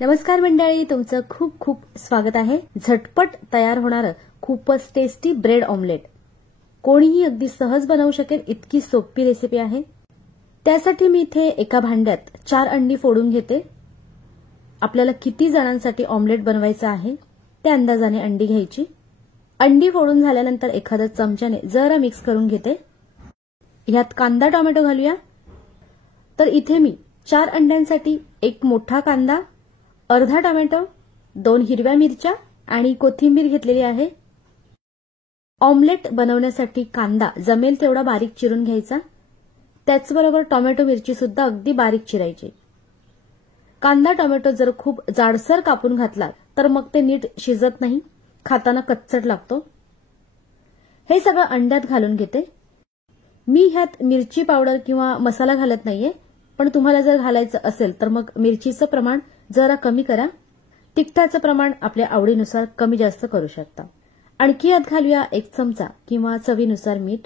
नमस्कार मंडळी, तुमचं खूप खूप स्वागत आहे. झटपट तयार होणारं खूपच टेस्टी ब्रेड ऑमलेट कोणीही अगदी सहज बनवू शकेल इतकी सोपी रेसिपी आहे. त्यासाठी मी इथे एका भांड्यात 4 अंडी फोडून घेते. आपल्याला किती जणांसाठी ऑमलेट बनवायचं आहे त्या अंदाजाने अंडी घ्यायची. अंडी फोडून झाल्यानंतर एखाद्या चमच्याने जरा मिक्स करून घेते. यात कांदा टोमॅटो घालूया. तर इथे मी 4 अंड्यांसाठी एक मोठा कांदा, अर्धा टोमॅटो, 2 हिरव्या मिरच्या आणि कोथिंबीर घेतलेली आहे. ऑमलेट बनवण्यासाठी कांदा जमेल तेवढा बारीक चिरून घ्यायचा. त्याचबरोबर टोमॅटो मिरची सुद्धा अगदी बारीक चिरायची. कांदा टोमॅटो जर खूप जाडसर कापून घातला तर मग ते नीट शिजत नाही, खाताना कच्चट लागतो. हे सगळं अंड्यात घालून घेते. मी ह्यात मिरची पावडर किंवा मसाला घालत नाहीये, पण तुम्हाला जर घालायचं असेल तर मग मिरचीचं प्रमाण जरा कमी करा. तिखटाचं प्रमाण आपल्या आवडीनुसार कमी जास्त करू शकता. आणखी यात घालूया 1 चमचा किंवा चवीनुसार मीठ.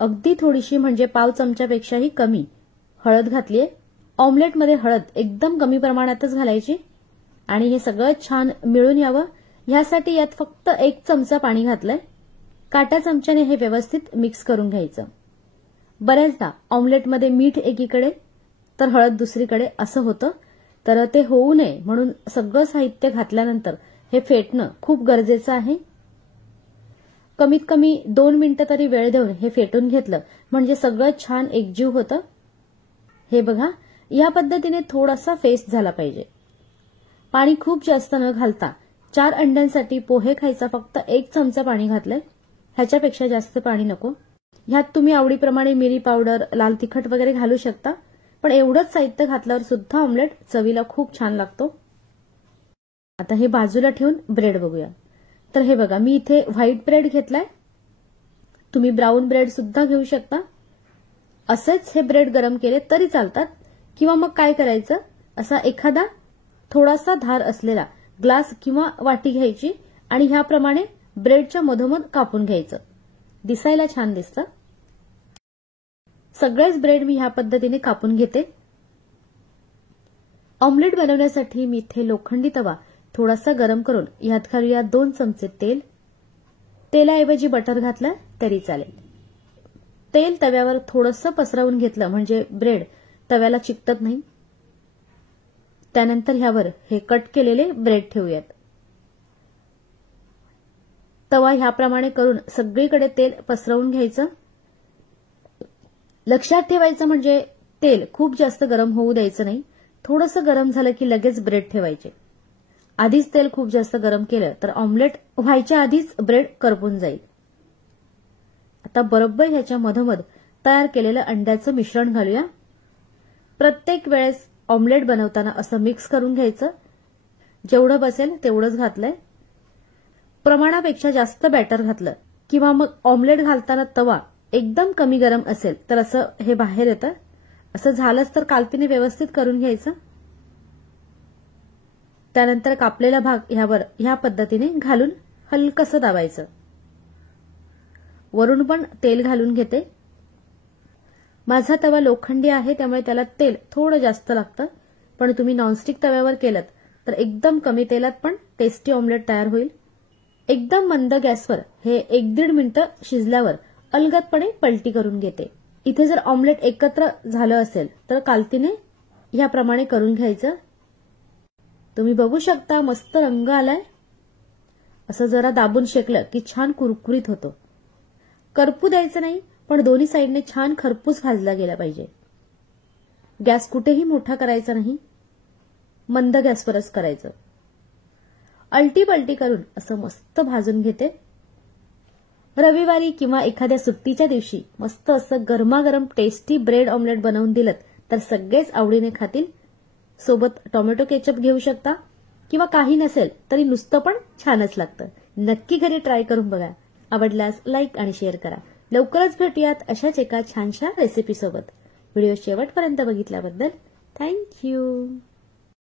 अगदी थोडीशी म्हणजे पाव चमच्यापेक्षाही कमी हळद घातलीये. ऑमलेटमध्ये हळद एकदम कमी प्रमाणातच घालायची आणि हे सगळं छान मिळून यावं ह्यासाठी यात फक्त 1 चमचा पाणी घातलंय. काटा चमच्याने हे व्यवस्थित मिक्स करून घ्यायचं. बऱ्याचदा ऑमलेटमध्ये मीठ एकीकडे तर हळद दुसरीकडे असं होतं, तर ते होऊ नये म्हणून सगळं साहित्य घातल्यानंतर हे फेटणं खूप गरजेचं आहे. कमीत कमी 2 मिनिटं तरी वेळ देऊन हे फेटून घेतलं म्हणजे सगळं छान एकजीव होतं. हे बघा, या पद्धतीने थोडासा फेस्ट झाला पाहिजे. पाणी खूप जास्त न घालता 4 अंड्यांसाठी पोहे खायचा फक्त 1 चमचा पाणी घातलंय. ह्याच्यापेक्षा जास्त पाणी नको. ह्यात तुम्ही आवडीप्रमाणे मिरी पावडर, लाल तिखट वगैरे घालू शकता, पण एवढंच साहित्य घातल्यावर सुद्धा ऑमलेट चवीला खूप छान लागतो. आता हे बाजूला ठेवून ब्रेड बघूया. तर हे बघा, मी इथे व्हाईट ब्रेड घेतलाय. तुम्ही ब्राऊन ब्रेड सुद्धा घेऊ शकता. असेच हे ब्रेड गरम केले तरी चालतात, किंवा मग काय करायचं, असा एखादा थोडासा धार असलेला ग्लास किंवा वाटी घ्यायची आणि ह्याप्रमाणे ब्रेडच्या मधोमध कापून घ्यायचं. दिसायला छान दिसतं. सगळेच ब्रेड मी ह्या पद्धतीने कापून घेते. ऑमलेट बनवण्यासाठी मी इथे लोखंडी तवा थोडासा गरम करून ह्यात घालूया 2 चमचे तेल. तेलाऐवजी बटर घातलं तरी चालेल. तेल तव्यावर थोडंसं पसरवून घेतलं म्हणजे ब्रेड तव्याला चिकटत नाही. त्यानंतर ह्यावर हे कट केलेले ब्रेड ठेवूयात. तवा ह्याप्रमाणे करून सगळीकडे तेल पसरवून घ्यायचं. लक्षात ठेवायचं म्हणजे तेल खूप जास्त गरम होऊ द्यायचं नाही. थोडंसं गरम झालं की लगेच ब्रेड ठेवायचे. आधीच तेल खूप जास्त गरम केलं तर ऑमलेट व्हायच्या आधीच ब्रेड करपून जाईल. आता बरोबर ह्याच्या मधोमध तयार केलेलं अंड्याचं मिश्रण घालूया. प्रत्येक वेळेस ऑमलेट बनवताना असं मिक्स करून घ्यायचं. जेवढं बसेल तेवढंच घातलंय. प्रमाणापेक्षा जास्त बॅटर घातलं किंवा मग ऑमलेट घालताना तवा एकदम कमी गरम असेल तर असं हे बाहेर येतं. असं झालंच तर कालपीने व्यवस्थित करून घ्यायचं. त्यानंतर कापलेला भाग ह्यावर ह्या पद्धतीने घालून हलकसं दाबायचं. वरून पण तेल घालून घेते. माझा तवा लोखंडी आहे त्यामुळे त्याला तेल थोडं जास्त लागतं, पण तुम्ही नॉनस्टिक तव्यावर केलं तर एकदम कमी तेलात पण टेस्टी ऑमलेट तयार होईल. एकदम मंद गॅसवर हे 1-1.5 मिनिटं शिजल्यावर अलगदपणे पलटी करून घेते. इथे जर ऑमलेट एकत्र झालं असेल तर कालतीने ह्याप्रमाणे करून घ्यायचं. तुम्ही बघू शकता मस्त रंग आलाय. असं जरा दाबून शेकलं की छान कुरकुरीत होतो. करपू द्यायचं नाही, पण दोन्ही साईडने छान खरपूस भाजला गेला पाहिजे. गॅस कुठेही मोठा करायचा नाही, मंद गॅसवरच करायचं. अलटी पलटी करून असं मस्त भाजून घेते. रविवारी किंवा एखाद्या सुट्टीच्या दिवशी मस्त असं गरमागरम टेस्टी ब्रेड ऑमलेट बनवून दिलं तर सगळेच आवडीने खातील. सोबत टोमॅटो केचप घेऊ शकता, किंवा काही नसेल तरी नुसतं पण छानच लागतं. नक्की घरी ट्राय करून बघा. आवडल्यास लाईक आणि शेअर करा. लवकरच भेटूयात अशाच एका छानशा रेसिपीसोबत. व्हिडिओ शेवटपर्यंत बघितल्याबद्दल थँक्यू.